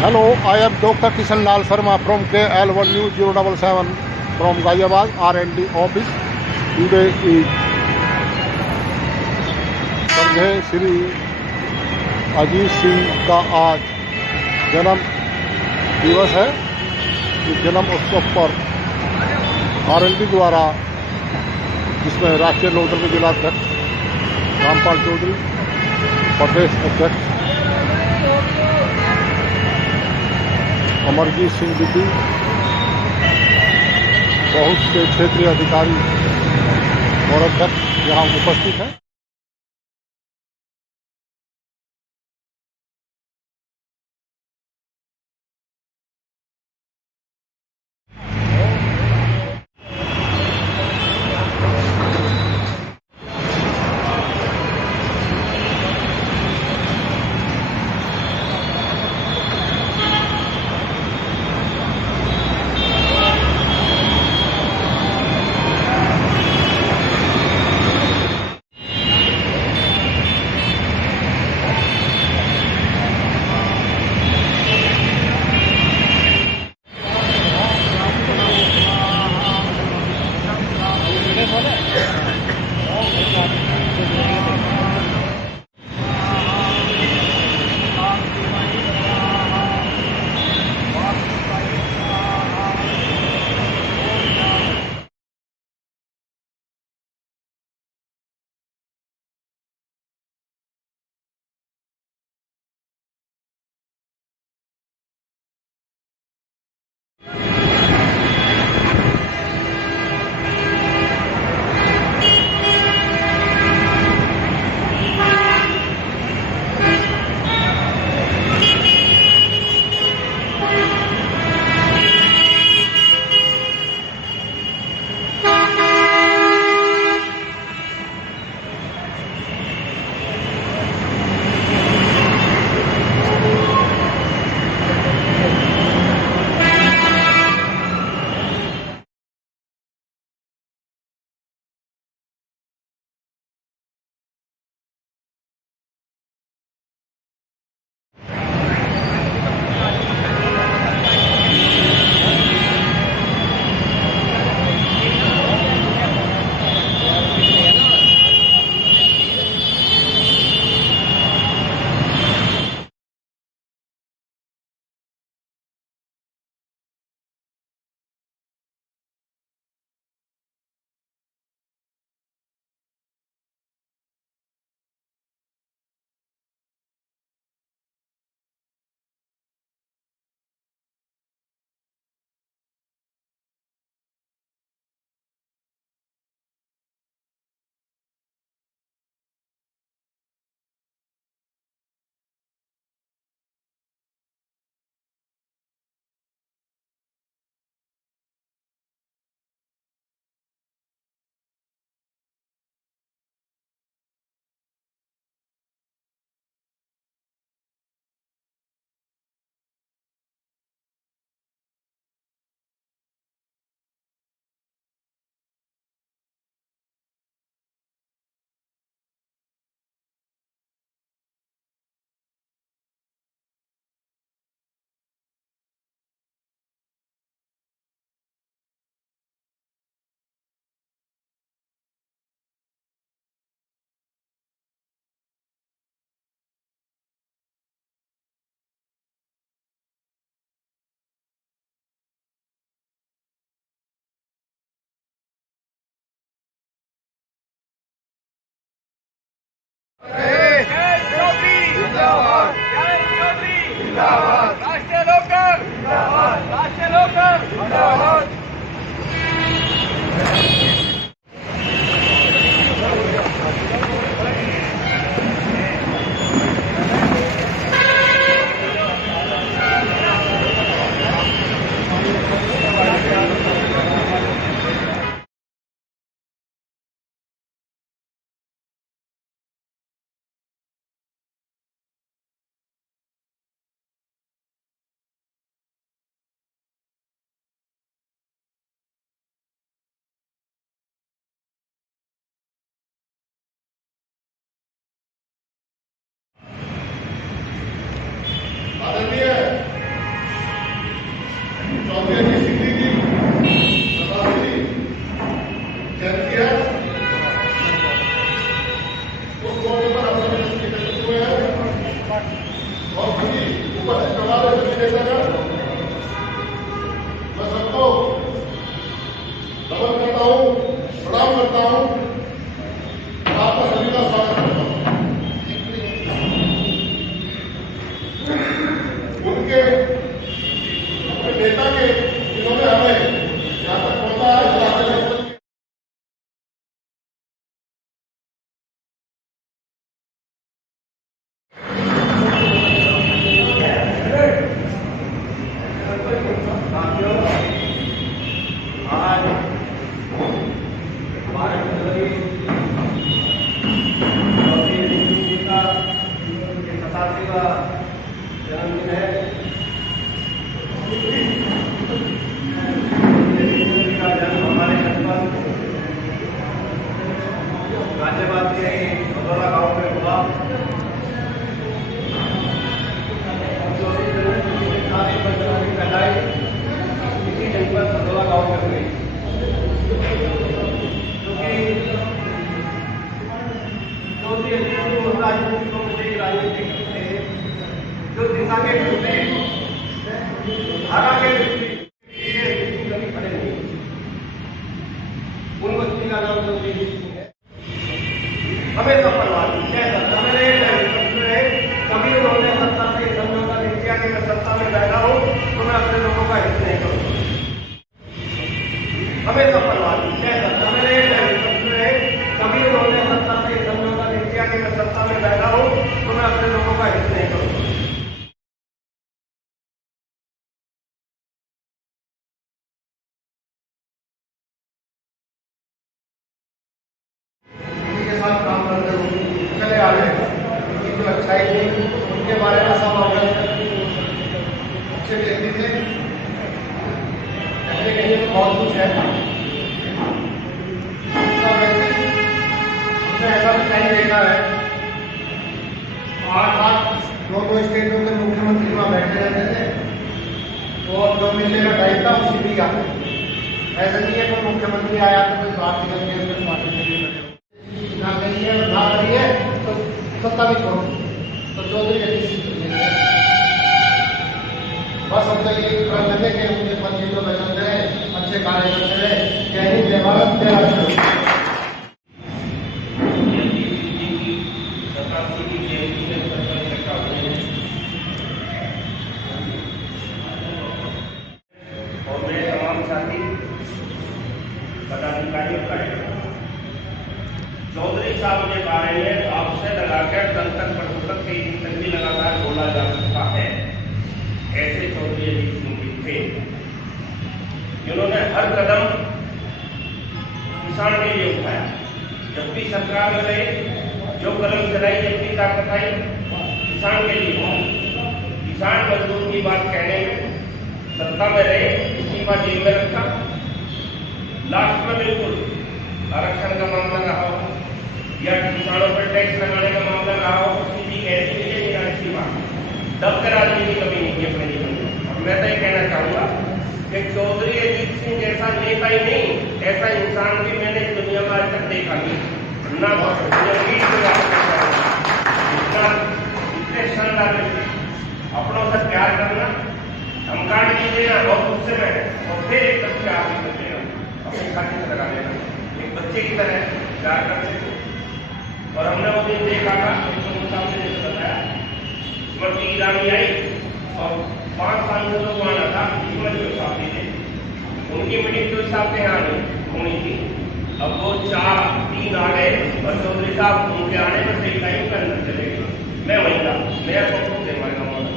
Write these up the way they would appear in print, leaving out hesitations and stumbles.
Hello, I am Dr. Kishan Lal Sharma from KL1 News 077 from Ghaziabad R&D office. Today is Sanjay Shri Ajit Singh का आज जन्म दिवस है। इस जन्म उत्सव पर R&D द्वारा, जिसमें राष्ट्रीय लोकदल के जिलाध्यक्ष रामपाल चौधरी, प्रदेश अध्यक्ष अमरजीत सिंह बिड्डी, बहुत से क्षेत्रीय अधिकारी और अध्यक्ष यहाँ उपस्थित हैं। चौधरी अजीत सिंह जी सभापति जयंती है, उस मौके पर हम सभी एकत्रित हुए हैं और सभी उपस्थित हमारे विशेषज्ञ, मैं सबको नमन करता हूँ, प्रणाम करता हूँ, आपका सभी का स्वागत करता हूँ। उनके अपने नेता के जिन्होंने हमें यहाँ तक पहुंचा है, आज 12 जनवरी जी का 87वां जन्मदिन है। का जन्म हमारे जनपद गाजियाबाद के भदौरा गांव में हुआ। पैदाइश इसी जनपद भदौरा गांव में हुई, क्योंकि राजनीतिक थे, जो दिशा के धारा के कभी खड़े नहीं। उन व्यक्ति का नाम चौधरी सिंह है। हमें सफलवादी कभी उन्होंने सत्ता से समझौता नहीं किया कि मैं सत्ता में बैठा हूं तो मैं अपने लोगों का हित नहीं करूंगा। हमें सफलवादी कभी उन्होंने सत्ता से समझौता नहीं किया कि मैं सत्ता में बैठा हूं तो मैं अपने लोगों का हित नहीं करूंगा। उनके साथ काम करते हुए चले आ रहे हैं, उनकी जो अच्छाई थी उनके बारे में सब अवगत अच्छे व्यक्ति थे। कहते कहीं तो बहुत कुछ है, ऐसा भी नहीं देखा है। 8 दो स्टेटों के मुख्यमंत्री वहाँ बैठे रहते थे और जो मिलने का टाइम था उसी भी आते। ऐसा नहीं है कोई मुख्यमंत्री आया तो कोई बात निकल के पार्टी के लिए ना करिए ना करिए तो सत्ता भी छोड़ो, तो चौधरी अजीत सिंह बस हम तो ये लगे कि उनके पति को पसंद है, अच्छे कार्य करते रहे। जय हिंद, जय भारत, जय राष्ट्र। और मेरे तमाम साथी पदाधिकारियों का चौधरी साहब के बारे में आपसे लगाकर कल तक परसों तक कई दिन तक भी लगातार बोला जा सकता है। ऐसे चौधरी अजीत सिंह जी थे जिन्होंने हर कदम किसान के लिए उठाया। जब भी सरकार में रहे, जो कलम चलाई, जब भी ताकत आई, किसान के लिए, किसान मजदूर की बात कहने में सत्ता में रहे, इस्तीफा जेल में रखा। लास्ट में बिल्कुल आरक्षण का मामला रहा हो या किसानों पर टैक्स लगाने का मामला रहा हो, सीधी कहती है मेरा इस्तीफा। दब कर राजनीति कभी नहीं की अपने जीवन में। और मैं तो ये कहना चाहूँगा कि चौधरी अजीत सिंह जैसा नेता ही नहीं, ऐसा इंसान भी मैंने दुनिया में आज तक देखा नहीं। ना इतने शानदार अपनों से प्यार करना, धमकाने की देना और गुस्से में और फिर एक बच्चे आगे कर देना, अपने खाते से लगा देना, एक बच्चे की तरह प्यार करते थे। और हमने वो दिन देखा था, साहब ने जैसे बताया, स्मृति ईरानी आई और 5 साल में लोग आना था, इसमें जो साथी थे उनकी मीटिंग जो हिसाब से यहाँ होनी थी, अब वो 4-3 आ गए और चौधरी साहब उनके आने में सही टाइम के अंदर चले गए। मैं वहीं था, मेरा फोटो थे हमारे गाँव में।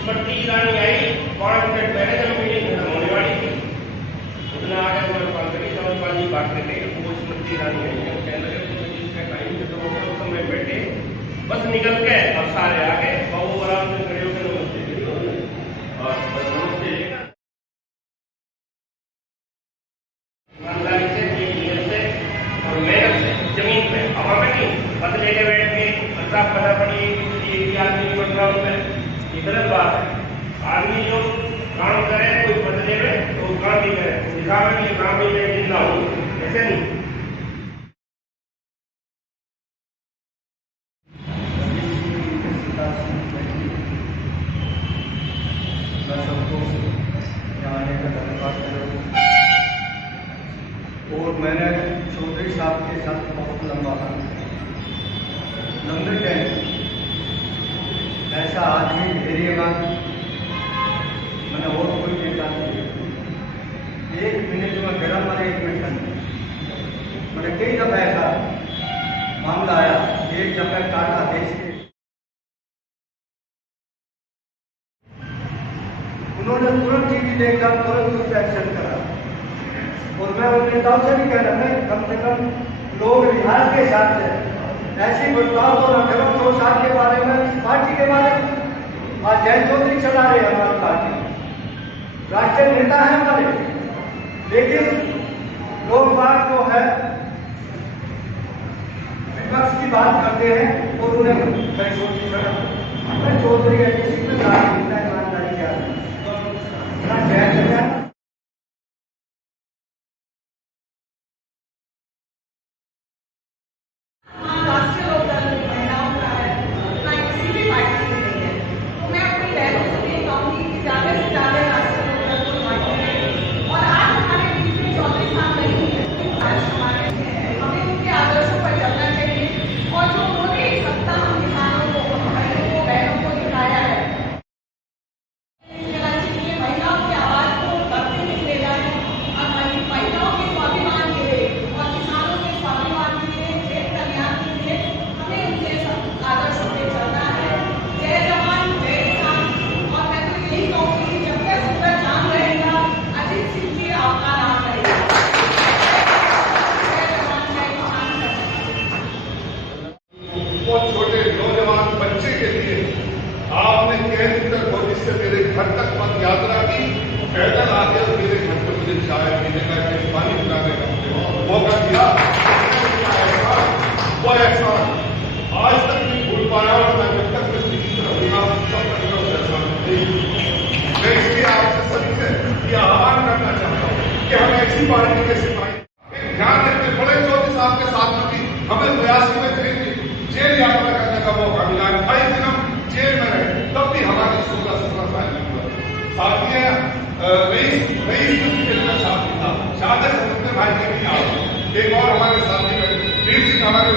स्मृति ईरानी आई, 5 मिनट पहले जब मीटिंग खत्म होने वाली थी, उसने आगे हमारे पास समझ वाली बात करके वो स्मृति ईरानी आई है, कहने लगे टाइम खत्म हो गया, उस समय बैठे बस निकल के अब सारे आ गए और वो आराम से खड़े होकर नमस्ते और बस नमस्ते ईमानदारी से, नियत से और मेहनत से, जमीन पे हवा में नहीं बस लेके बैठ के बच्चा पता पड़ी एक आदमी नहीं बन रहा, ये गलत बात है। आदमी जो काम कर दिखावे की नामी में जिंदा हो, ऐसे नहीं। मैं सबको यहाँ आने का धन्यवाद करूँ। और मैंने चौधरी साहब के साथ बहुत लंबे टाइम ऐसा आदमी धैर्यवान मैंने और कोई देखा नहीं। 1 मिनट में गर्म और 1 मिनट ठंड। मैंने कई दफा ऐसा मामला आया, एक दफा टाटा देश के उन्होंने तुरंत टीवी देखा, तुरंत उस पर एक्शन करा। और मैं उन नेताओं से भी कह रहा हूँ, कम से कम लोग लिहाज के हिसाब से ऐसी बर्ताव तो न करो। 2 साल के बारे में, इस पार्टी के बारे में आज जयंत चौधरी चला रहे हैं हमारी पार्टी, राष्ट्रीय नेता है हमारे, लेकिन लोग बात जो है विपक्ष की बात करते हैं और उन्हें कई सोची मैं चौधरी है किसी में ईमानदारी क्या ना जयंत छोटे नौजवान बच्चे के लिए आपने कैद तक हो, जिससे मेरे घर तक पद यात्रा की, पैदल आके मेरे घर पर मुझे चाय पीने का, पानी पिलाने का मौका दिया। वो एहसान आज तक नहीं भूल पाया और मैं जब तक मैं जीवित रहूंगा सब मैं इसलिए आपसे सभी से यह आह्वान करना चाहता हूँ कि हम ऐसी पार्टी के सिपाही ध्यान रखते बड़े चौधरी साहब के साथ भी हमें 82 में थे जेल यात्रा करने का मौका मिला, 28 दिन हम जेल में रहे, तब भी हमारी 16 साल नहीं हुआ। साथी नई साथी था, शादी समझने भाई के भी आओ। एक और हमारे साथी वीर सिंह हमारे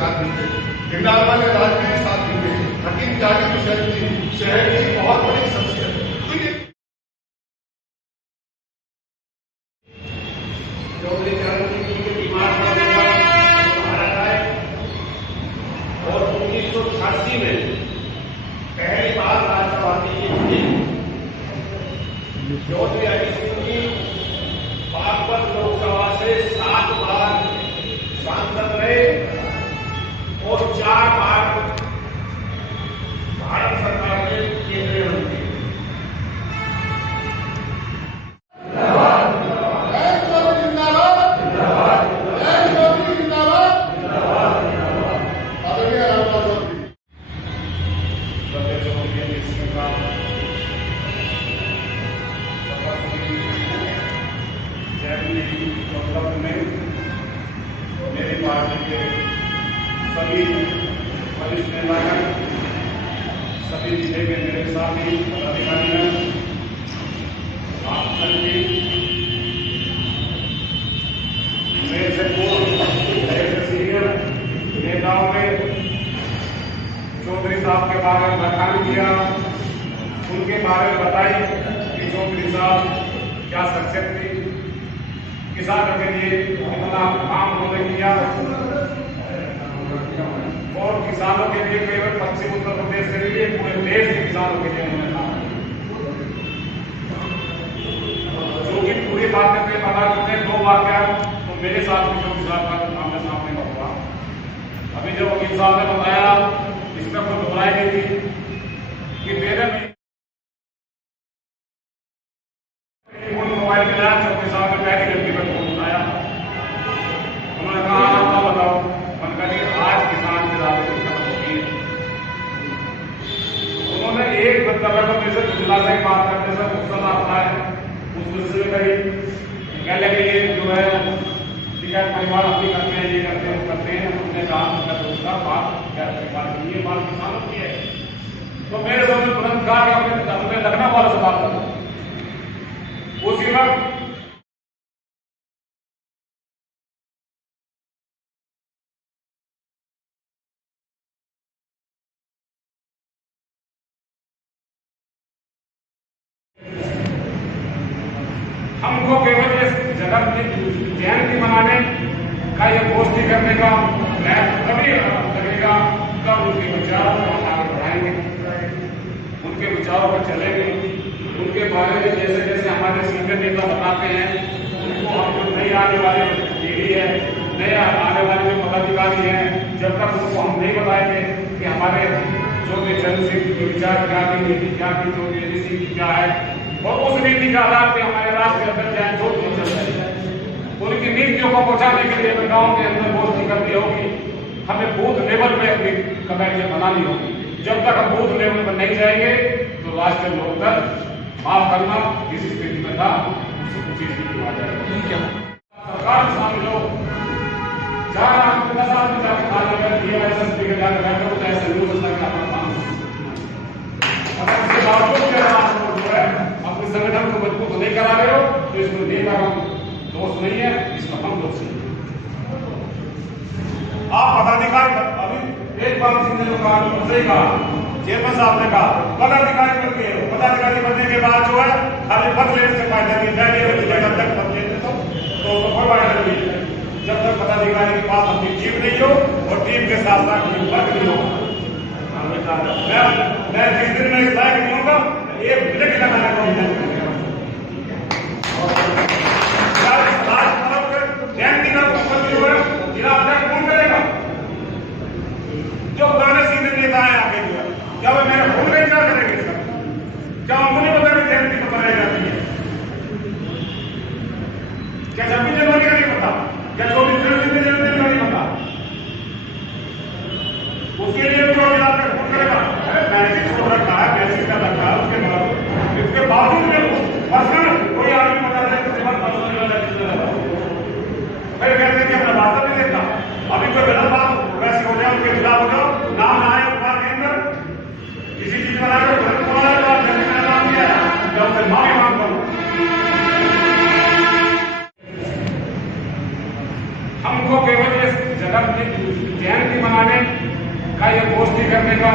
साथी थे, हिंडाल वाले राजनीति साथी थे, हकीम जाकिर हुसैन जी शहर की बहुत बड़ी शख्सियत। चौधरी चरण सिंह जी के दिमाग में भारत आए और 1988 में पहली बार राज्यसभा की चौधरी अजीत सिंह जी बागपत लोकसभा से 7 बार सांसद रहे और 4 बार भारत सरकार के केंद्रीय मंत्री। मेरी पार्टी के सभी वरिष्ठ नेतागण, सभी जिले के मेरे साथी पदाधिकारीगण, आप सभी मेरे से पूर्व सीनियर नेताओं ने चौधरी साहब के बारे में बखान किया, उनके बारे में बताई कि चौधरी साहब क्या शख्सियत थी, किसानों के लिए कितना काम उन्होंने किया और किसानों के लिए केवल पश्चिम उत्तर प्रदेश के लिए पूरे देश के किसानों के लिए उन्होंने काम जो कि पूरी बातें पे बता चुके। 2 वाक्य तो मेरे साथ भी जो सामने सामने हुआ, अभी जब वकील साहब ने बताया, इसमें कोई घबराई नहीं थी कि मेरे में मोबाइल मिला, चौधरी साहब ने पहली गलती में फोन उठाया, उन्होंने कहा आप बताओ, मैंने कहा आज किसान की राजनीति खत्म होगी। उन्होंने एक बंदा मेरे से गुजला से बात करने से गुस्सा आता है, सिलसिले में ही कह लगे ये जो है शिकायत परिवार अपनी करते हैं, ये करते हैं, वो करते हैं। हमने कहा उसका बात क्या परिवार की, ये बात किसानों की है। तो मेरे सामने तुरंत कहा कि अपने लखनऊ वालों से बात करो। उसी वक्त हमको केवल इस जगह की जयंती मनाने का, ये गोष्ठी करने का प्रयास तभी लगेगा कब उनके विचारों को हम आगे बढ़ाएंगे, उनके विचारों पर चलेंगे, उनके बारे में जैसे जैसे हमारे सीनियर नेता बताते हैं, उनको हम जो नई आने वाली पीढ़ी है, नए आने वाले जो पदाधिकारी हैं, जब तक उनको हम नहीं बताएंगे कि हमारे जो भी चरण सिंह के विचार क्या की, नीति क्या की, जो भी सिंह की क्या है, और उस नीति के आधार पर हमारे राष्ट्रीय अध्यक्ष जो भी चल रही है उनकी नीतियों को पहुंचाने के लिए गांव के अंदर गोष्ठी करनी होगी। हमें बूथ लेवल पे अपनी कमेटियां बनानी होगी। जब तक हम बूथ लेवल पर नहीं जाएंगे तो राष्ट्रीय लोकतंत्र माफ करना किस स्थिति में था उससे कुछ स्थिति आ जाएगी। सरकार शामिल हो, जहां आप 10 आदमी जाकर खाने में दिया एसएसपी के जाकर बैठे हो, ऐसे न्यूज का इसके बावजूद जो है अपने संगठन को मजबूत नहीं करा रहे हो, तो इसमें नेता का दोष नहीं है, इसका हम दोष है। आप पदाधिकारी, अभी तेजपाल सिंह ने कहा, सही कहा, चेयरमैन साहब ने कहा पदाधिकारी बन गए, पदाधिकारी बनने के बाद जो है खाली पद लेने से फायदा नहीं, जब तक पद लेते तो कोई फायदा नहीं है। जब तक पदाधिकारी के पास अपनी टीम नहीं हो और टीम के साथ साथ वर्ग नहीं हो, मैं जिस दिन में इस लायक नहीं होगा एक मिनट लगाने को जयंती का जो है जिला अध्यक्ष कौन करेगा? जो पुराने सीनियर नेता है आगे जो है, क्या वो मेरे भूल गए क्या करेंगे? क्या उनको नहीं पता कि जयंती को बनाई जाती है? क्या 26 जनवरी का नहीं पता? क्या 24 जनवरी का नहीं पता? उसके लिए तो जिला अध्यक्ष कौन करेगा? मैसेज छोड़ रखा है, मैसेज का रखा है, उसके बावजूद पर्सनल कोई आदमी पता नहीं कि फिर कहते हैं कि अपना भाषा नहीं देता। अभी कोई गलत बात वैसे हो जाए, उनके खिलाफ हो जाओ, नाम ना आए उपकार के अंदर किसी चीज बना कर नाम किया, जब से माफी मांग करो। हमको केवल इस जगह की जयंती मनाने का, ये गोष्ठी करने का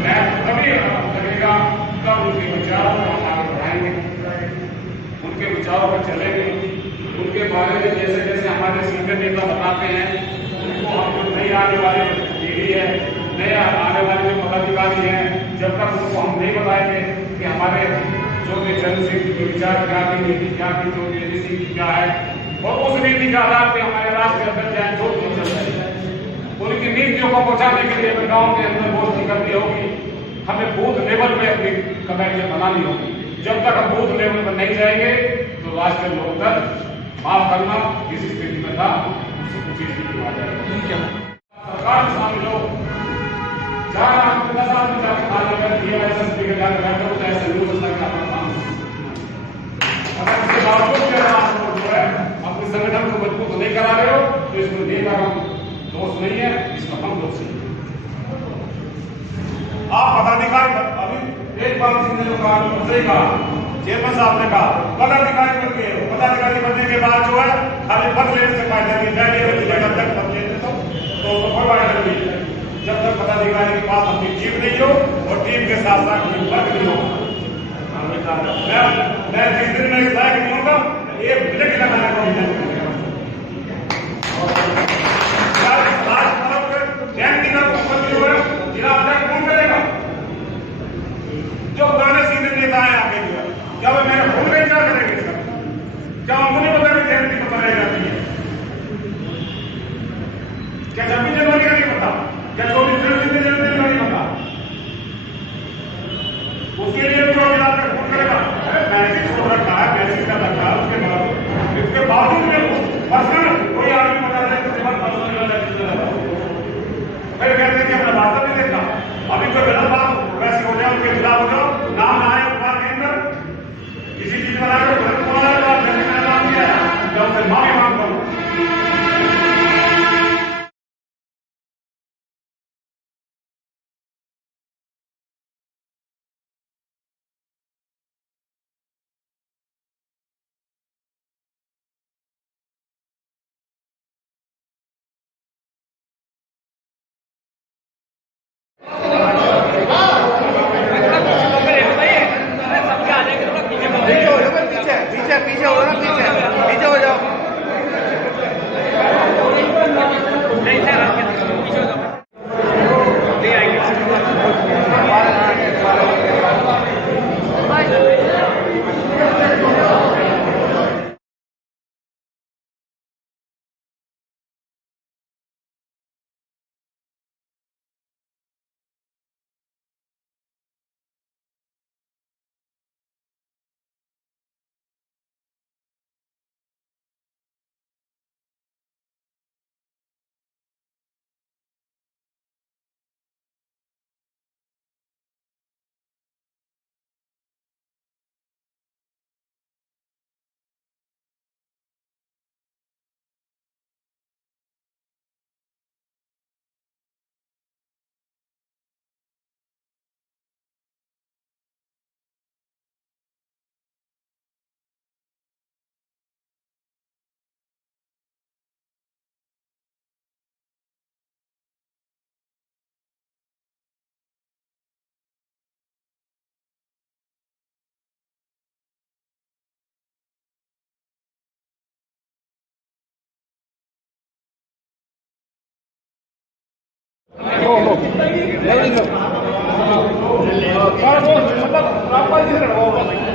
प्रयास तभी लगेगा कब उनके विचारों को हम आगे बढ़ाएंगे, उनके विचारों पर चलेंगे, उनके बारे में जैसे जैसे हमारे सीनियर नेता बताते हैं, उनको हम जो नई आने वाली पीढ़ी है, नए आने वाले जो पदाधिकारी हैं, जब तक उनको हम नहीं बताएंगे कि हमारे जो भी चरण सिंह के विचार क्या की, नीति क्या की, जो भी सिंह की क्या है, और उस नीति के आधार पर हमारे राष्ट्रीय अध्यक्ष जो भी चल रही है उनकी नीतियों को पहुंचाने के लिए गांव के अंदर गोष्ठी करनी होगी। हमें बूथ लेवल पे अपनी कमेटियां बनानी होगी। जब तक हम बूथ लेवल पर नहीं जाएंगे तो राष्ट्रीय लोकतंत्र माफ करना किस स्थिति में था उससे कुछ स्थिति आ जाएगी। सरकार शामिल हो, जहां आप 10 आदमी जाकर खाने में दिया एसएसपी के जाकर बैठे हो, ऐसे न्यूज का इसके बावजूद जो है अपने संगठन को मजबूत नहीं करा रहे हो, तो इसमें नेता का दोष नहीं है, इसका हम दोष है। आप पदाधिकारी, अभी तेजपाल सिंह ने कहा, सही कहा, चेयरमैन साहब ने कहा पदाधिकारी बन गए, पदाधिकारी बनने के बाद जो है खाली पद लेने से फायदा नहीं, जब तक पद लेते तो कोई फायदा नहीं है। जब तक पदाधिकारी के पास अपनी टीम नहीं हो और टीम के साथ साथ वर्ग नहीं हो, मैं जिस दिन में इस लायक नहीं होगा एक मिनट लगाने को जयंती का जो है जिला अध्यक्ष कौन करेगा? जो पुराने सीनियर नेता है आगे जो है, क्या वो मेरे भूल गए क्या करेंगे? क्या उनको नहीं पता कि जयंती को बनाई जाती है? क्या 26 जनवरी का नहीं पता? क्या 24 जनवरी का नहीं पता? उसके लिए तो जिला अध्यक्ष कौन करेगा? मैसेज छोड़ रखा है, मैसेज का रखा है, उसके बावजूद पर्सनल कोई आदमी पता नहीं कि फिर कहते हैं कि अपना भाषा नहीं देता। अभी कोई गलत बात वैसे हो जाए, उनके खिलाफ हो जाओ, नाम ना आए उपकार के अंदर किसी चीज बना कर पीछे हो ना, पीछे हो जाओ। नहीं सर, पीछे हो जाओ। ले आएंगे। मतलब